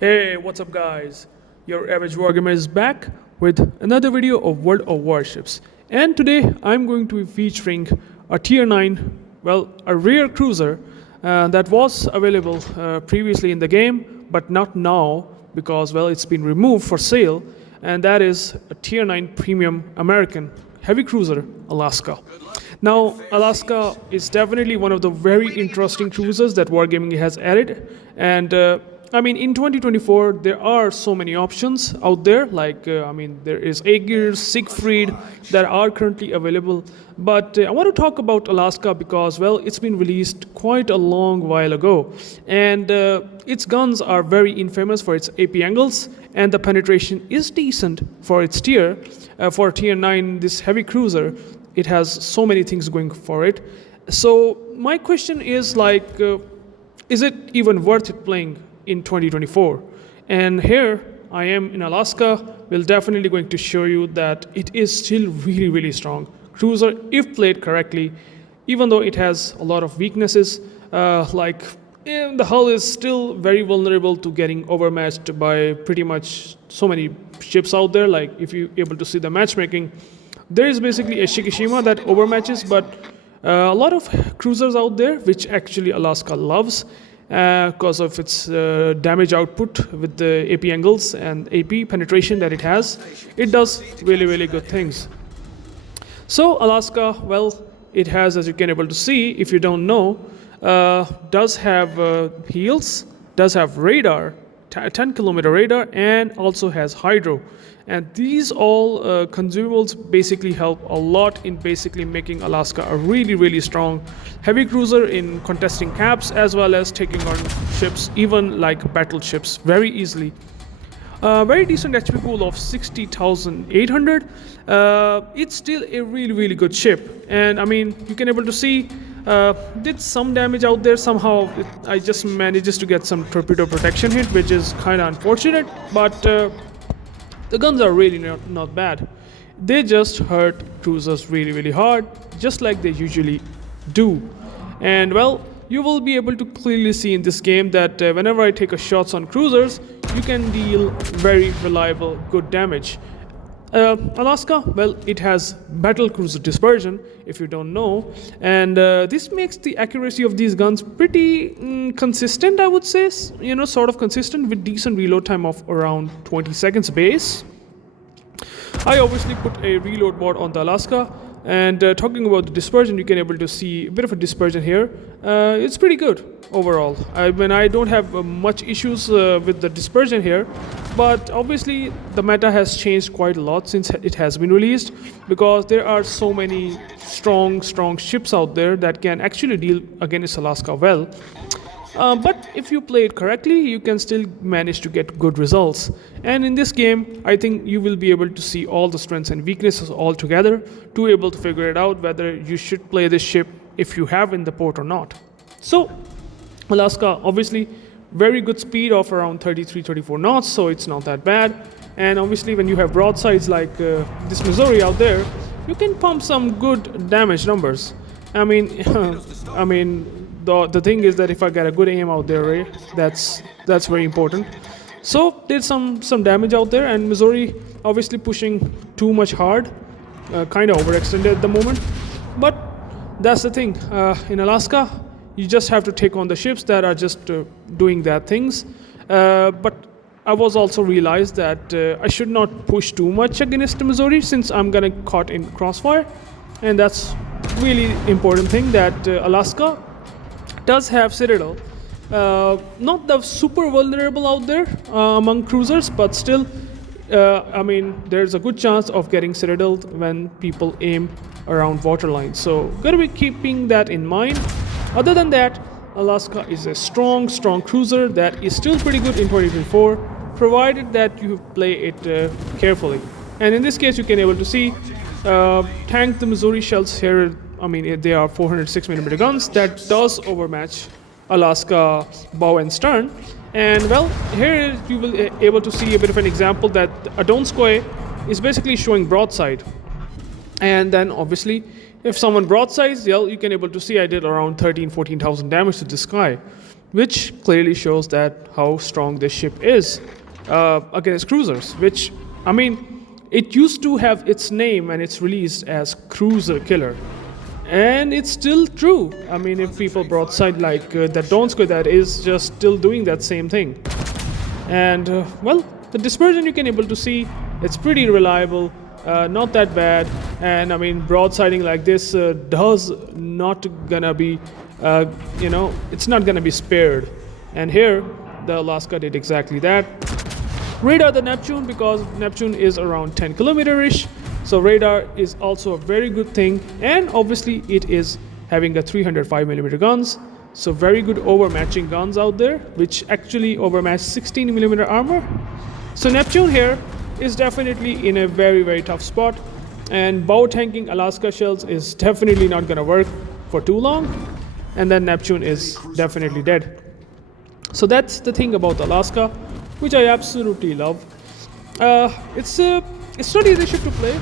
Hey, what's up guys? Your average wargamer is back with another video of World of Warships. And today I'm going to be featuring a tier 9, well, a rare cruiser that was available previously in the game, but not now because, well, it's been removed for sale. And that is a tier 9 premium American heavy cruiser, Alaska. Now, Alaska is definitely one of the very interesting cruisers that Wargaming has added. And in 2024, there are so many options out there. There is Aegir, Siegfried that are currently available. But I want to talk about Alaska because, well, it's been released quite a long while ago. And its guns are very infamous for its AP angles, and the penetration is decent for its tier. For tier 9, this heavy cruiser, it has so many things going for it. So my question is is it even worth it playing in 2024? And here I am in Alaska. We're definitely going to show you that it is still really, really strong cruiser if played correctly, even though it has a lot of weaknesses. The hull is still very vulnerable to getting overmatched by pretty much so many ships out there. Like if you're able to see the matchmaking, there is basically a Shikishima that overmatches, but a lot of cruisers out there which actually Alaska loves because of its damage output with the AP angles and AP penetration that it has. It does really, really good things. So Alaska, well, it has, as you can able to see, if you don't know, does have heels, does have radar, 10-kilometer radar, and also has hydro. And these all consumables basically help a lot in basically making Alaska a really, really strong heavy cruiser in contesting caps as well as taking on ships, even like battleships, very easily. Very decent HP pool of 60,800. It's still a really, really good ship. And you can able to see did some damage out there somehow. I just manages to get some torpedo protection hit, which is kind of unfortunate, but the guns are really not bad. They just hurt cruisers really, really hard, just like they usually do. And well, you will be able to clearly see in this game that whenever I take a shots on cruisers, you can deal very reliable, good damage. Alaska, well, it has battle cruiser dispersion, if you don't know, and this makes the accuracy of these guns pretty consistent, I would say, sort of consistent with decent reload time of around 20 seconds base. I obviously put a reload mod on the Alaska, and talking about the dispersion, you can able to see a bit of a dispersion here. It's pretty good overall. I don't have much issues with the dispersion here, but obviously the meta has changed quite a lot since it has been released, because there are so many strong ships out there that can actually deal against Alaska well. But if you play it correctly, you can still manage to get good results. And in this game, I think you will be able to see all the strengths and weaknesses all together to be able to figure it out whether you should play this ship if you have in the port or not. So Alaska, obviously, very good speed of around 33-34 knots, so it's not that bad. And obviously when you have broadsides like this Missouri out there, you can pump some good damage numbers. The thing is that if I get a good aim out there, that's very important. So did some damage out there, and Missouri obviously pushing too much hard, kind of overextended at the moment. But that's the thing. In Alaska, you just have to take on the ships that are just doing their things. But I was also realized that I should not push too much against Missouri since I'm gonna caught in crossfire, and that's really important thing that Alaska does have Citadel. Not the super vulnerable out there among cruisers, but still, there's a good chance of getting Citadel when people aim around waterline. So gotta be keeping that in mind. Other than that, Alaska is a strong cruiser that is still pretty good in 2024, provided that you play it carefully. And in this case, you can able to see tank the Missouri shells here. They are 406mm guns that does overmatch Alaska bow and stern. And well, here you will be able to see a bit of an example that Adonskoye is basically showing broadside. And then obviously, if someone broadsides, you can able to see I did around 14,000 damage to this guy. which clearly shows that how strong this ship is against cruisers. Which, I mean, it used to have its name and it's released as Cruiser Killer, and it's still true. I mean, if people broadside like that Donskoy, that is just still doing that same thing. And well, the dispersion you can able to see, it's pretty reliable, not that bad. And I mean, broadsiding like this does not gonna be, it's not gonna be spared. And here, the Alaska did exactly that. Radar the Neptune, because Neptune is around 10 kilometer-ish, so radar is also a very good thing. And obviously, it is having a 305mm guns. So very good overmatching guns out there, which actually overmatch 16mm armor. So Neptune here is definitely in a very, very tough spot. And bow tanking Alaska shells is definitely not going to work for too long. And then Neptune is definitely dead. So that's the thing about Alaska, which I absolutely love. It's not easy ship to play,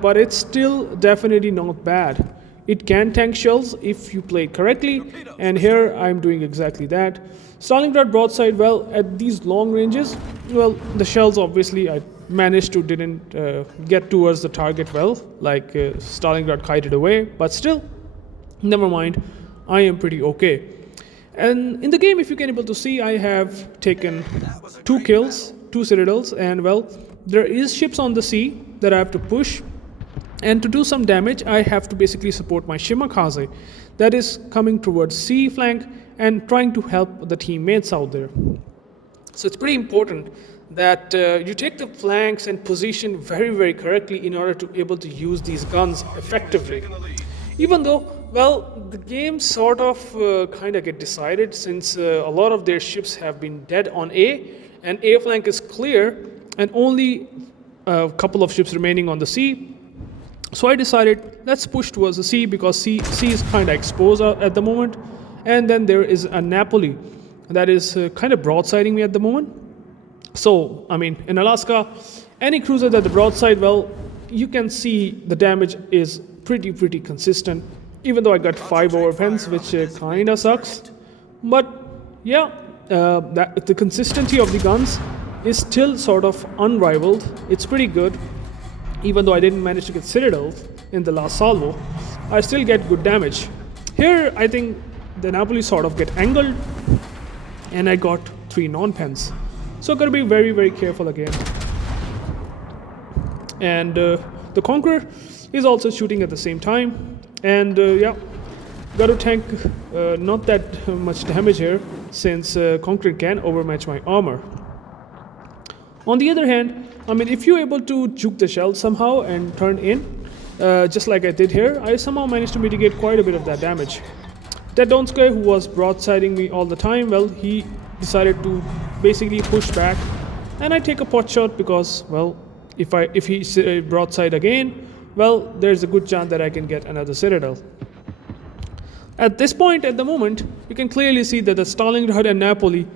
but it's still definitely not bad. It can tank shells if you play it correctly, and here I'm doing exactly that. Stalingrad broadside, well, at these long ranges, well, the shells obviously I managed to didn't get towards the target well, like Stalingrad kited away, but still, never mind, I am pretty okay. And in the game, if you can able to see, I have taken 2 kills, 2 citadels, and well, there is ships on the sea that I have to push. And to do some damage, I have to basically support my Shimakaze that is coming towards sea flank and trying to help the teammates out there. So it's pretty important that you take the flanks and position very, very correctly in order to be able to use these guns effectively. Even though, well, the game sort of kind of get decided, since a lot of their ships have been dead on A, and A flank is clear, and only a couple of ships remaining on the sea. So I decided, let's push towards the sea, because sea is kind of exposed at the moment. And then there is a Napoli that is kind of broadsiding me at the moment. So, I mean, in Alaska, any cruiser that the broadside, well, you can see the damage is pretty consistent. Even though I got 5 overpens, which kind of sucks. But yeah, the consistency of the guns is still sort of unrivaled. It's pretty good. Even though I didn't manage to get Citadel in the last salvo, I still get good damage. Here, I think the Napoli sort of get angled, and I got 3 non-pens. So I've got to be very, very careful again. And the Conqueror is also shooting at the same time. And yeah, got to tank not that much damage here, since Conqueror can overmatch my armor. On the other hand, I mean, if you're able to juke the shell somehow and turn in, just like I did here, I somehow managed to mitigate quite a bit of that damage. That Donskoy, who was broadsiding me all the time, well, he decided to basically push back, and I take a pot shot because, well, if he broadside again, well, there's a good chance that I can get another Citadel. At this point, at the moment, you can clearly see that the Stalingrad and Napoli,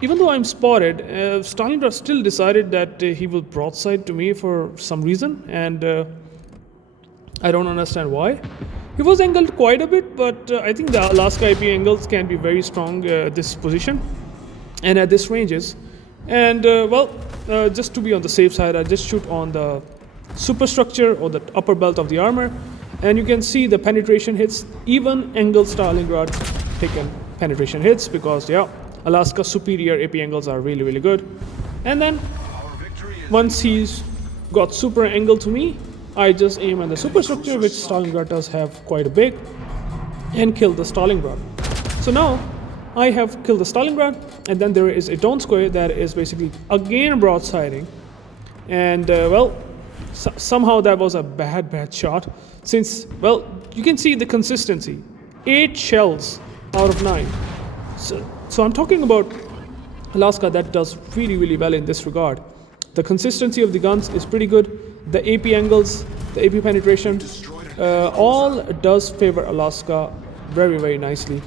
even though I'm spotted, Stalingrad still decided that he will broadside to me for some reason, and I don't understand why. He was angled quite a bit, but I think the Alaska IP angles can be very strong at this position and at this ranges. And well, just to be on the safe side, I just shoot on the superstructure or the upper belt of the armor, and you can see the penetration hits. Even angled Stalingrad taken penetration hits, because yeah, Alaska's superior AP angles are really, really good. And then once he's got super angle to me, I just aim at the superstructure, which Stalingrad does have quite a big, and kill the Stalingrad. So now I have killed the Stalingrad, and then there is a Donskoy that is basically again broadsiding. And well, somehow that was a bad shot, since, well, you can see the consistency. 8 shells out of 9. So I'm talking about Alaska that does really, really well in this regard. The consistency of the guns is pretty good. The AP angles, the AP penetration, all does favor Alaska very, very nicely.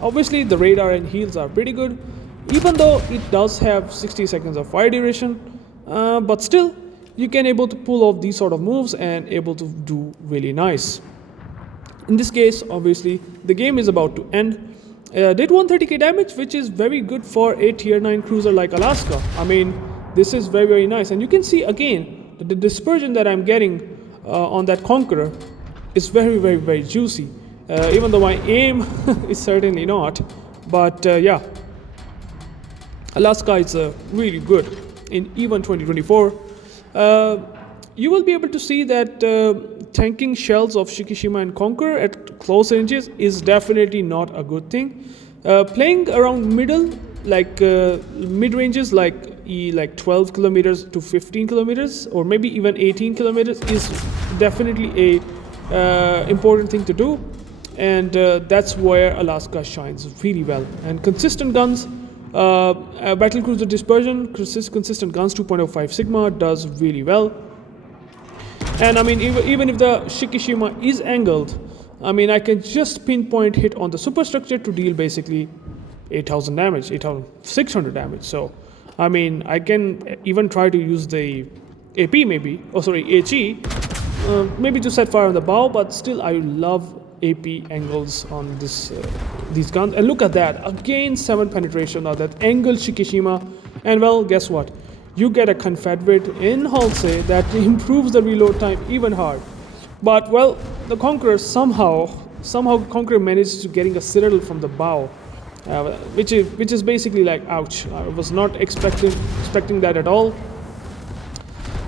Obviously, the radar and heals are pretty good, even though it does have 60 seconds of fire duration. But still, you can able to pull off these sort of moves and able to do really nice. In this case, obviously, the game is about to end. Did 130k damage, which is very good for a tier 9 cruiser like Alaska. I mean, this is very, very nice. And you can see again that the dispersion that I'm getting on that Conqueror is very, very, very juicy. Even though my aim is certainly not. But yeah, Alaska is really good in even 2024. You will be able to see that tanking shells of Shikishima and Conqueror at close ranges is definitely not a good thing. Playing around middle, like mid ranges, like 12 kilometers to 15 kilometers, or maybe even 18 kilometers, is definitely a important thing to do, and that's where Alaska shines really well. And consistent guns. Battlecruiser dispersion, consistent guns 2.05 Sigma does really well. And I mean, even if the Shikishima is angled, I mean, I can just pinpoint hit on the superstructure to deal basically 8,000 damage, 8,600 damage. So, I mean, I can even try to use the AP maybe, HE, maybe to set fire on the bow, but still I love AP angles on these guns. And look at that, again 7 penetration of that angled Shikishima. And well, guess what? You get a Confederate in Halsey that improves the reload time even hard. But well, the Conqueror somehow Conqueror managed to getting a citadel from the bow, which is basically like ouch. I was not expecting that at all.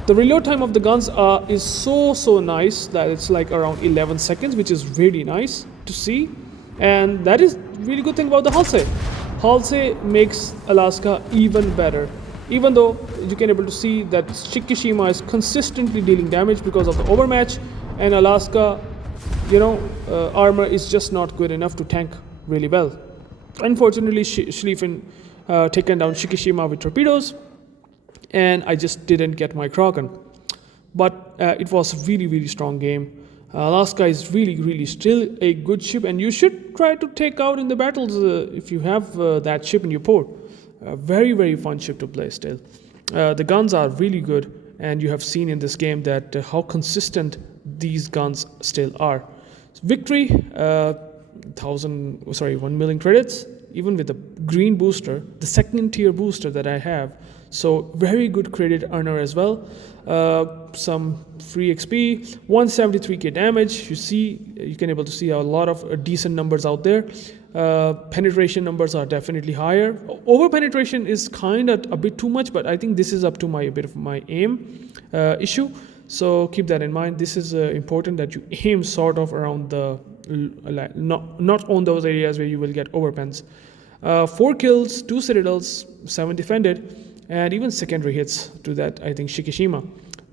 The reload time of the guns is so nice that it's like around 11 seconds, which is really nice to see. And that is really good thing about the Halsey. Halsey makes Alaska even better. Even though you can able to see that Shikishima is consistently dealing damage because of the overmatch, and Alaska, armor is just not good enough to tank really well. Unfortunately, Schlieffen taken down Shikishima with torpedoes, and I just didn't get my Kraken. But it was a really strong game. Alaska is really still a good ship, and you should try to take out in the battles if you have that ship in your port. Very fun ship to play still. The guns are really good, and you have seen in this game that how consistent these guns still are. Victory, 1 million credits, even with the green booster, the second tier booster that I have. So very good credit earner as well. Some free XP, 173k damage. You can able to see a lot of decent numbers out there. Penetration numbers are definitely higher. Over penetration is kind of a bit too much, but I think this is up to a bit of my aim issue. So keep that in mind. This is important that you aim sort of around the not on those areas where you will get overpens. 4 kills, 2 citadels, 7 defended, and even secondary hits to that, I think, Shikishima.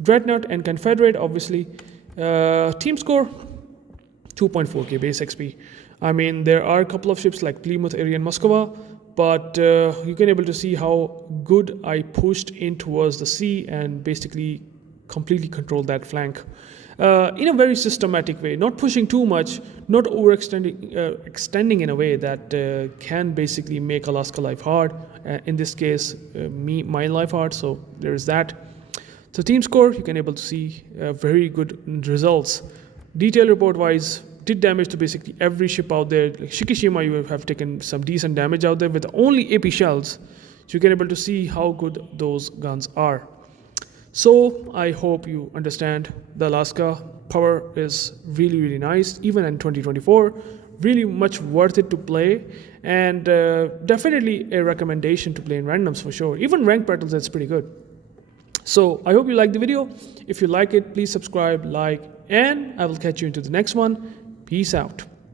Dreadnought and Confederate, obviously. Team score, 2.4k base XP. I mean, there are a couple of ships like Plymouth, Erie, and Moskva, but you can able to see how good I pushed in towards the sea and basically completely controlled that flank. In a very systematic way, not pushing too much, not overextending, extending in a way that can basically make Alaska life hard. In this case, my life hard. So there is that. So team score, you can able to see very good results. Detail report wise, did damage to basically every ship out there. Like Shikishima, you have taken some decent damage out there with only AP shells. So you can able to see how good those guns are. So I hope you understand the Alaska power is really nice, even in 2024. Really much worth it to play, and definitely a recommendation to play in randoms for sure. Even ranked battles, that's pretty good. So I hope you liked the video. If you like it, please subscribe, like, and I will catch you into the next one. Peace out.